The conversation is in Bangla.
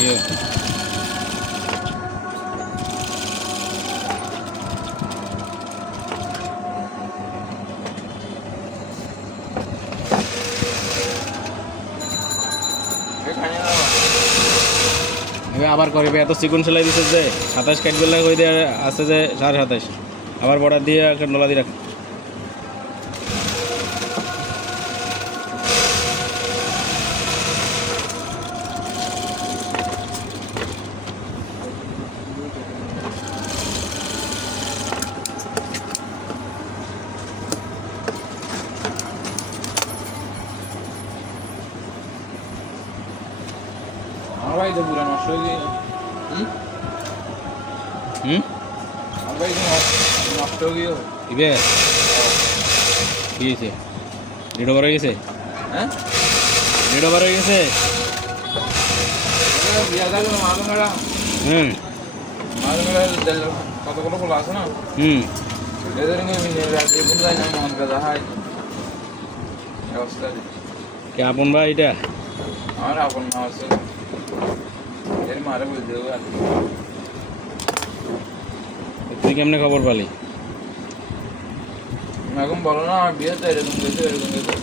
Ayun. আবার করবে, এত চিকুন সেলাই দিছে যে সাতাশ কাটবেলা কই দিয়ে আছে যে সাড়ে সাতাশ। আবার বর্ডার দিয়ে একটা নলা দিয়ে রাখ। ভাই তো পুরা নষ্ট হয়ে গিয়ে হুম হুম আমার ভাই নষ্ট হয়ে গিয়ে ইবে কি হয়েছে ওভার হয়ে গেছে হ্যাঁ ডেট ওভার হয়ে গেছে হুম কতগুলো খোলা আছে না হুম এদের কে আপন ভাই এটা আমার আপন মা আছে তুই কেমনে খবর পালি? এখন বলো না বিয়ে তো এরকম গেছে এরকম গেছে